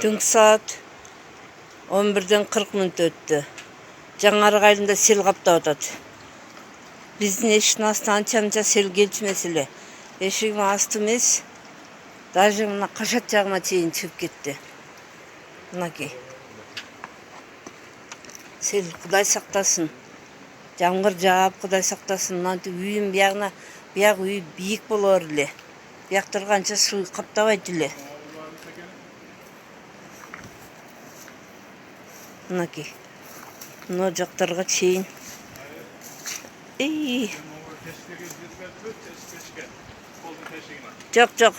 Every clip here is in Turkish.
Түнгі saat 11'den 40 minut öttü. Жаңарық айылында сел қаптап атады. Біздің ешіктің астынан анча сел келчүмесіле. Ешігім асты емес. Даже мына қашат жағына чейін шығып кетті. Мынакей. Сел Құдай сақтасын. Жаңғыр жаап Құдай сақтасын. Мынау үйім бияғына, бияқ үй биік болар эле. Бияқ тұрғанша су қаптабайды эле. Мынакей. Мына жақтарға чейін. Жоқ.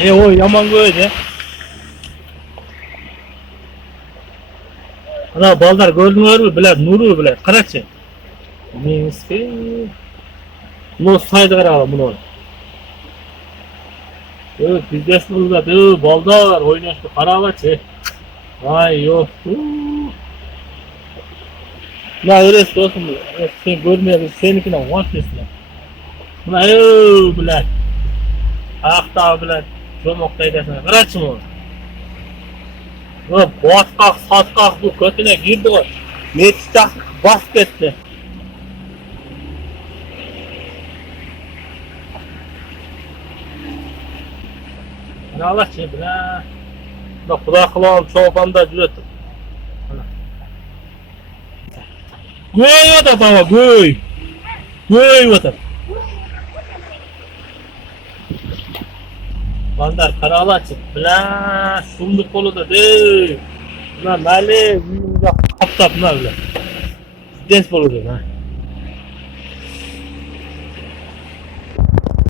O yaman böyle. Ana balдар gördüңөр mü? Biler, nuru biler. Qaraçı. Neyse. Bunu saydı qaraba bunu. Bizdesin uzadı. Balдар oynaştı. Qarabaçı. Ay yok. Ya öylesi dostum. Sen görmeyebilirsin. Seninkine konuşuyorsun. Buna biler. Ayakta bilen çoğunlukta edersin. Qaraçı mı? Boğazqaq, satqaq bu kötüne girdi o. Metistaq bas ketdi. Ne alaçı bilen. Kuda kılalım çoğupanda cüretim. Göy otar baba göy. Göy otar. Balдар karalaçı. Bilen sumduk kolu da değil. Buna mali uyumda kaptap buna bile. Dens bolu da.